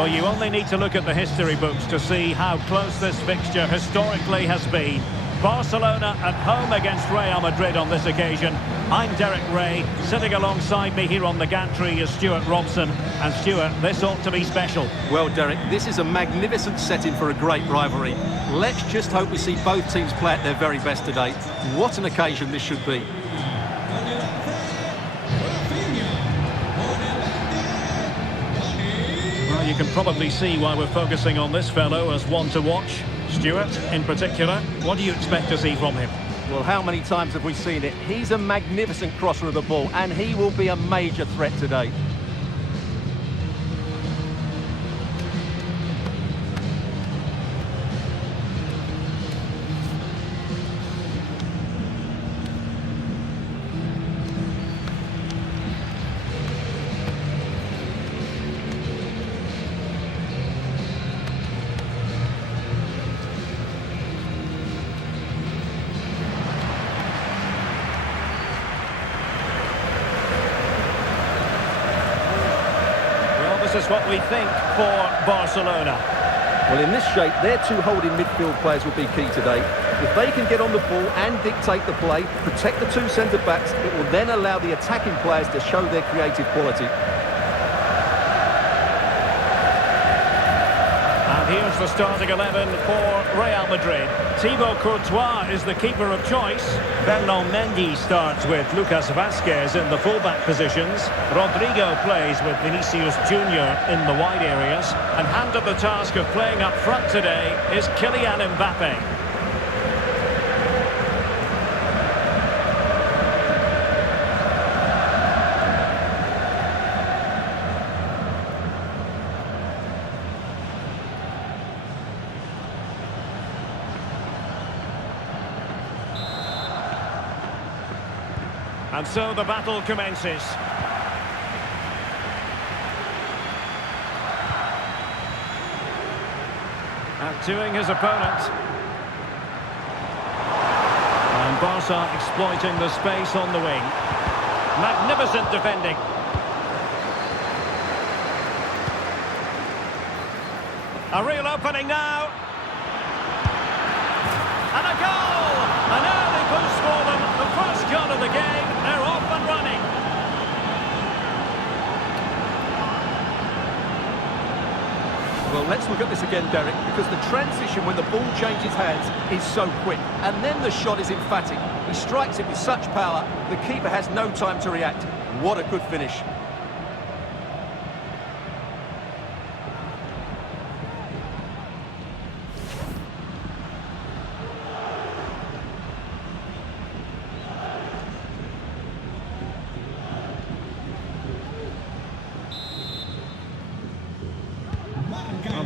Well, you only need to look at the history books to see how close this fixture historically has been. Barcelona at home against Real Madrid on this occasion. I'm Derek Ray. Sitting alongside me here on the gantry is Stuart Robson. And Stuart, this ought to be special. Well, Derek, this is a magnificent setting for a great rivalry. Let's just hope we see both teams play at their very best today. What an occasion this should be. Well, you can probably see why we're focusing on this fellow as one to watch. Stuart, in particular, what do you expect to see from him? Well, how many times have we seen it? He's a magnificent crosser of the ball, and he will be a major threat today. This is what we think for Barcelona. Well, in this shape, their two holding midfield players will be key today. If they can get on the ball and dictate the play, protect the two centre-backs, it will then allow the attacking players to show their creative quality. And here's the starting 11 for Real Madrid. Thibaut Courtois is the keeper of choice. Ferland Mendy starts with Lucas Vazquez in the fullback positions. Rodrigo plays with Vinicius Junior in the wide areas. And handed the task of playing up front today is Kylian Mbappe. And so the battle commences. Outdoing his opponent. And Barca exploiting the space on the wing. Magnificent defending. A real opening now. And a goal! An early boost for them. The first goal of the game. They're off and running. Well, let's look at this again, Derek, because the transition when the ball changes hands is so quick. And then the shot is emphatic. He strikes it with such power, the keeper has no time to react. What a good finish.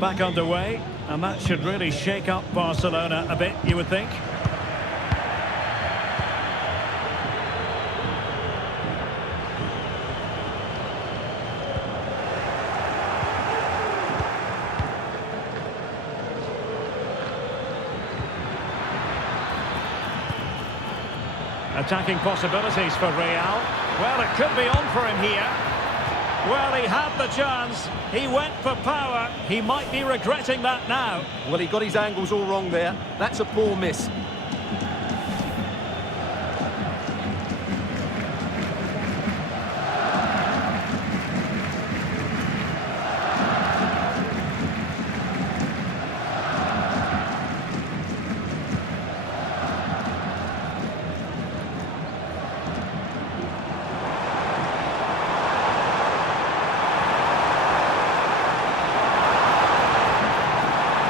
Back underway, and that should really shake up Barcelona a bit, you would think. Attacking possibilities for Real. Well, it could be on for him here. Well, he had the chance. He went for power. He might be regretting that now. Well, he got his angles all wrong there. That's a poor miss.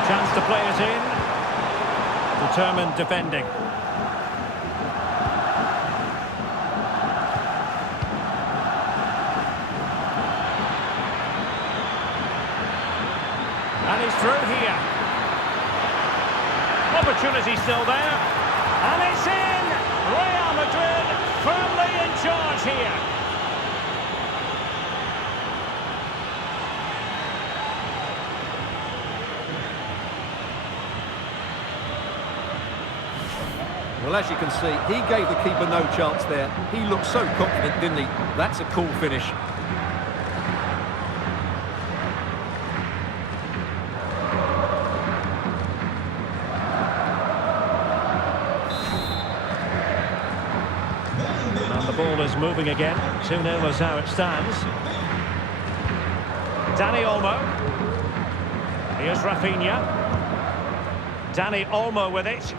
Chance to play it in. Determined defending. And he's through here. Opportunity still there. And it's in! Real Madrid firmly in charge here. Well, as you can see, he gave the keeper no chance there. He looked so confident, didn't he? That's a cool finish. is moving again. 2-0 is how it stands. Dani Olmo. Here's Rafinha. Dani Olmo with it.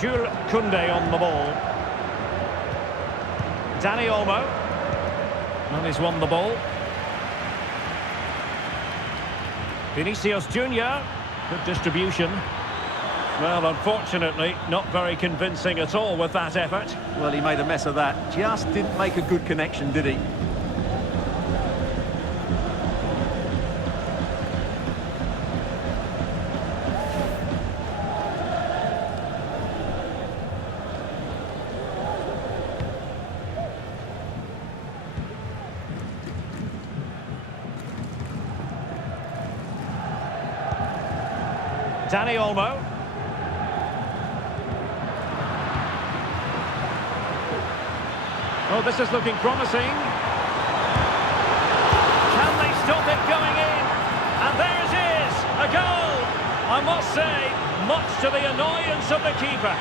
Jules Koundé on the ball. Dani Olmo. And he's won the ball. Vinicius Junior. Good distribution. Well, unfortunately, not very convincing at all with that effort. Well, he made a mess of that. Just didn't make a good connection, did he? Dani Olmo. Oh, this is looking promising. Can they stop it going in? And there it is, a goal. I must say, much to the annoyance of the keeper.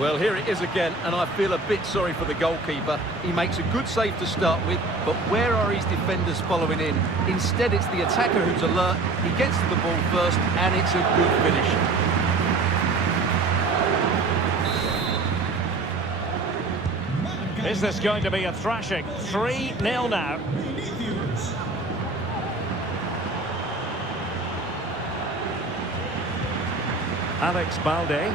Well, here it is again, and I feel a bit sorry for the goalkeeper. He makes a good save to start with, but where are his defenders following in? Instead, it's the attacker who's alert. He gets to the ball first, and it's a good finish. Is this going to be a thrashing? 3-0 now. Alex Balde.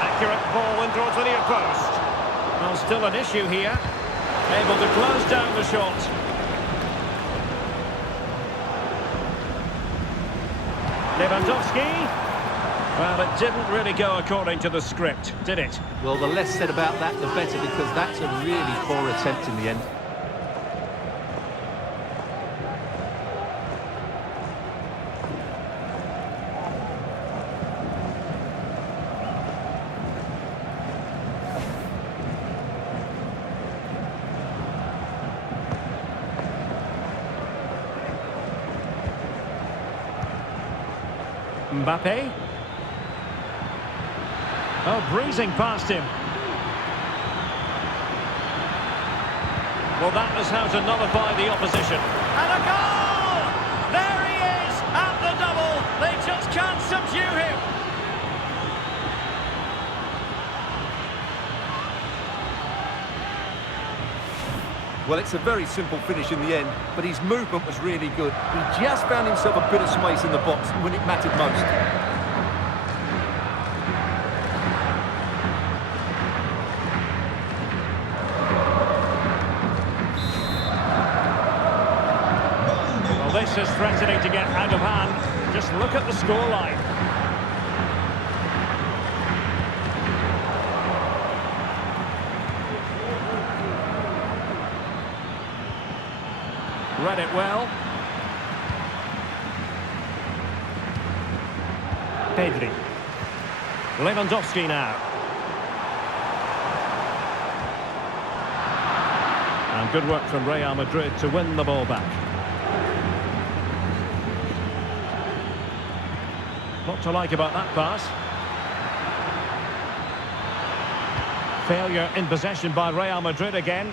Accurate ball in towards the near post. Well, still an issue here. Able to close down the shot. Lewandowski. Well, it didn't really go according to the script, did it? Well, the less said about that, the better, because that's a really poor attempt in the end. Mbappe. Oh, breezing past him. Well, that is how to nullify the opposition. And a goal! There he is, at the double. They just can't subdue him. Well, it's a very simple finish in the end, but his movement was really good. He just found himself a bit of space in the box when it mattered most. This is threatening to get out of hand. Just look at the scoreline. Read it well. Pedri. Lewandowski now. And good work from Real Madrid to win the ball back. What to like about that pass? Failure in possession by Real Madrid again.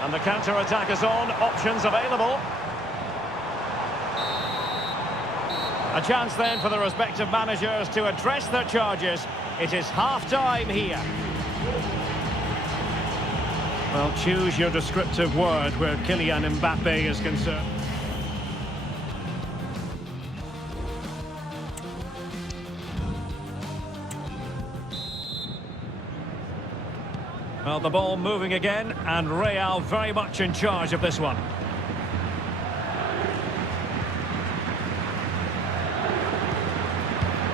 And the counter-attack is on. Options available. A chance then for the respective managers to address their charges. It is half-time here. Well, choose your descriptive word where Kylian Mbappe is concerned. Well, the ball moving again, and Real very much in charge of this one.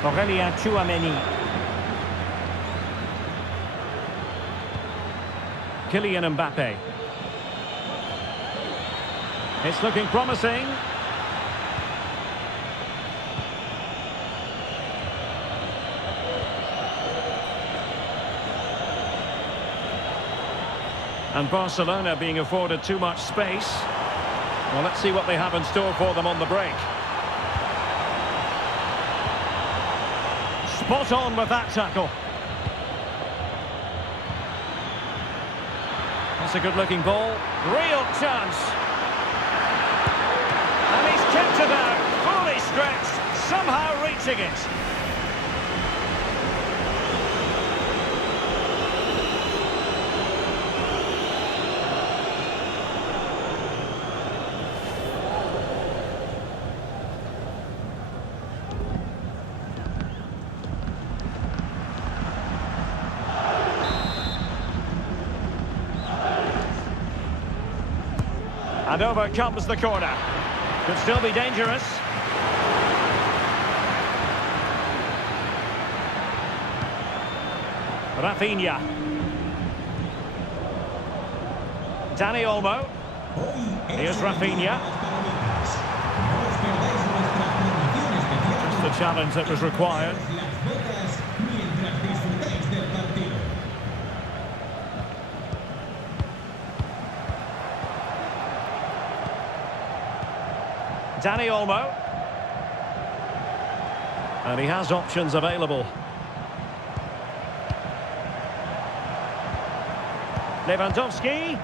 Aurélien Tchouaméni. Kylian Mbappe. It's looking promising. And Barcelona being afforded too much space. Well, let's see what they have in store for them on the break. Spot on with that tackle. That's a good-looking ball. Real chance. And he's kept it out. Fully stretched. Somehow reaching it. And over comes the corner. Could still be dangerous. Rafinha. Dani Olmo. Here's Rafinha. Just the challenge that was required. Dani Olmo. And he has options available. Lewandowski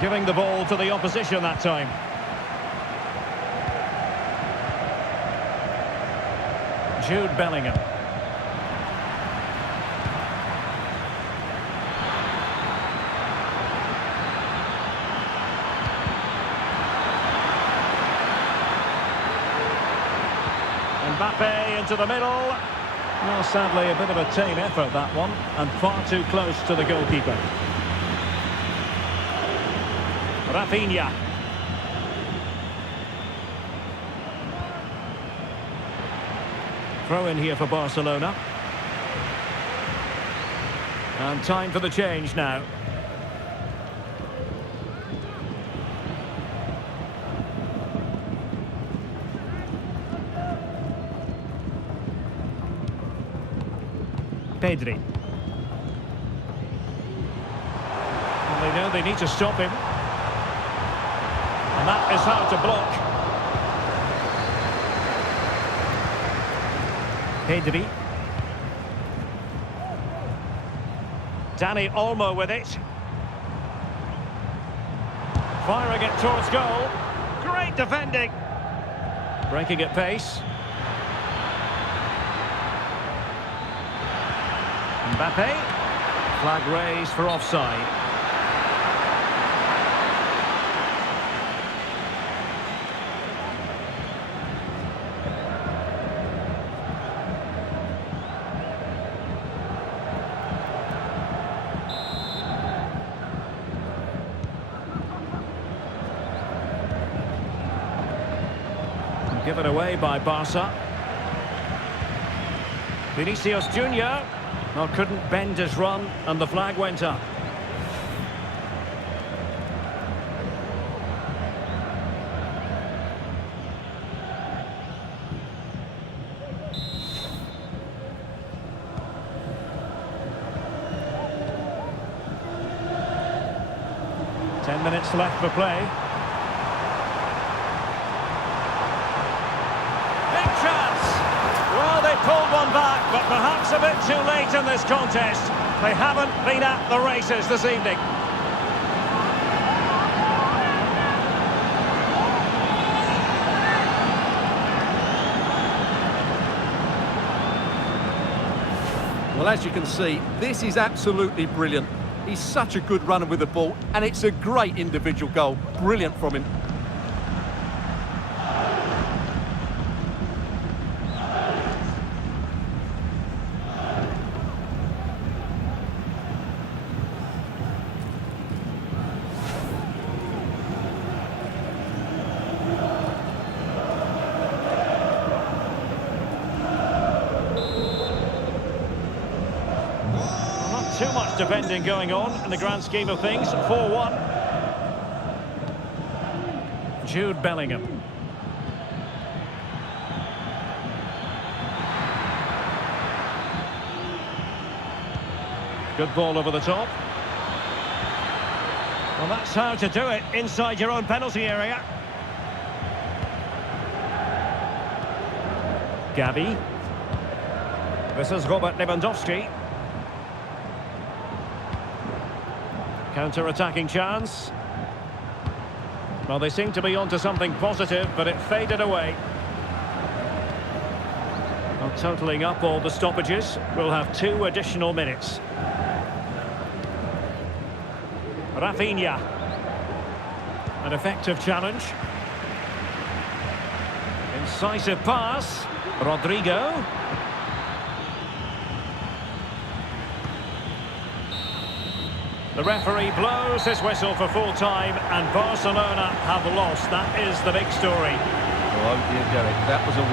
giving the ball to the opposition that time. Jude Bellingham. Mbappe into the middle. Well, sadly, a bit of a tame effort, that one, and far too close to the goalkeeper. Rafinha. Throw in here for Barcelona. And time for the change now. Pedri. And they know they need to stop him. And that is how to block. Pedri. Dani Olmo with it. Firing it towards goal. Great defending. Breaking at pace. Mbappe. Flag raised for offside. Given away by Barca. Vinicius Junior. Well, couldn't bend his run, and the flag went up. Ten minutes left for play. Well, they pulled one back, but perhaps a bit too late in this contest. They haven't been at the races this evening. Well, as you can see, this is absolutely brilliant. He's such a good runner with the ball, and it's a great individual goal. Brilliant from him. Too much defending going on in the grand scheme of things. 4-1. Jude Bellingham. Good ball over the top. Well, that's how to do it inside your own penalty area. Gabi. This is Robert Lewandowski. Counter-attacking chance. Well, they seem to be onto something positive, but it faded away. Well, totalling up all the stoppages, we'll have 2 additional minutes. Rafinha. An effective challenge. Incisive pass. Rodrigo. The referee blows his whistle for full time, and Barcelona have lost. That is the big story. Oh dear, Derek, that was a